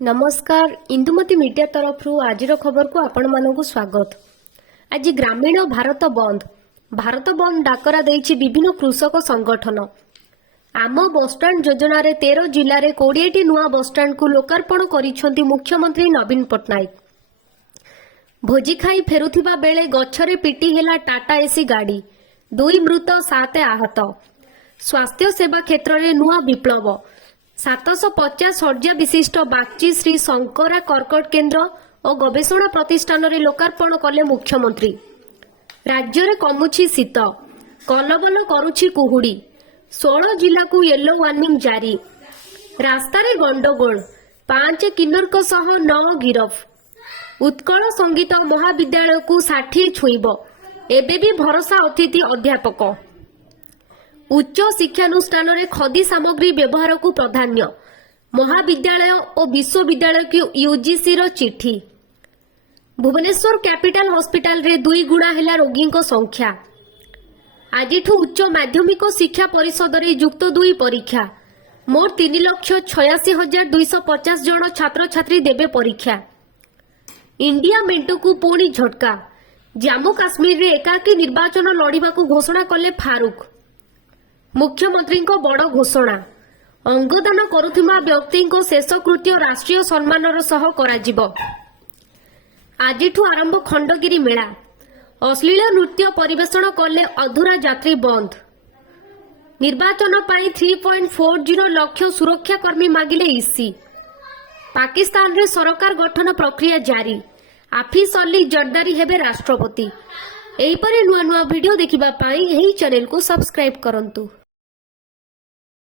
नमस्कार इंदुमती मीडिया तरफ आज खबर को आपण मानकु स्वागत। आज ग्रामीण भारत बंद डाकरा देइछि विभिन्न कृषक संगठन। आम बसस्टाण्ड योजना रे 13 जिल्ला रे 20टी नुआ बसस्टाण्ड को लोकार्पण करिसेंति मुख्यमंत्री नवीन पट्टनायक। भोजी खाई फेरुथिबा बेले गछरे पिटी हेला टाटा एसी गाड़ी, 2 मृत 7 आहत। स्वास्थ्य सेवा क्षेत्र में नुआ विप्लव, 750 शଯ୍या विशिष्ट बागची श्री शंकरा कर्कट केन्द्र और गवेषणा प्रतिष्ठान रे लोकार्पण कले मुख्यमंत्री। राज्य में कमुछि शीत, कलबल करुछि कुहुड़ी, 16 जिला को येलो वार्निंग जारी। रास्ता रे गंडगोल, 5 किन्नरक सह 9 गिरफ। उत्कल संगीत महाविद्यालय को 60 छुईब, एबे भी भरोसा अतिथि अध्यापक। उच्च शिक्षानुष्ठान रे खदी सामग्री व्यवहार को प्राधान्य, महाविद्यालय और विश्वविद्यालय की यूजीसी रो चिठी। भुवनेश्वर कैपिटल हॉस्पिटल रे 2 गुणा हेला रोगी संख्या। आजिठू उच्च माध्यमिक शिक्षा परिषद रे युक्त 2 परीक्षा, मोट 3,86,250 जन छात्र छात्री देबे परीक्षा। इंडिया मेंटो को पुणी झटका, जम्मू काश्मीर रे एकाकी निर्वाचन लड़िबा को घोषणा कले फारूक। मुख्यमंत्री को बड़ घोषणा, अंगदान करुथिबा व्यक्ति को शेषकृत्य राष्ट्रीय सम्मान सह कराजिबो। आजिठू आरंभ खंडगिरी मेला, अश्लील नृत्य परिवेषण कले अधूरा यात्री बंद। निर्वाचन पाई 3.40 लाख सुरक्षाकर्मी मागिले ईसी। पाकिस्तान रे सरकार गठन प्रक्रिया जारी, हाफिज अली जरदारी हेबे राष्ट्रपति। एहीपरि नुआ नुआ वीडियो देखिबा पाई एही चैनल को सब्सक्राइब करंतु।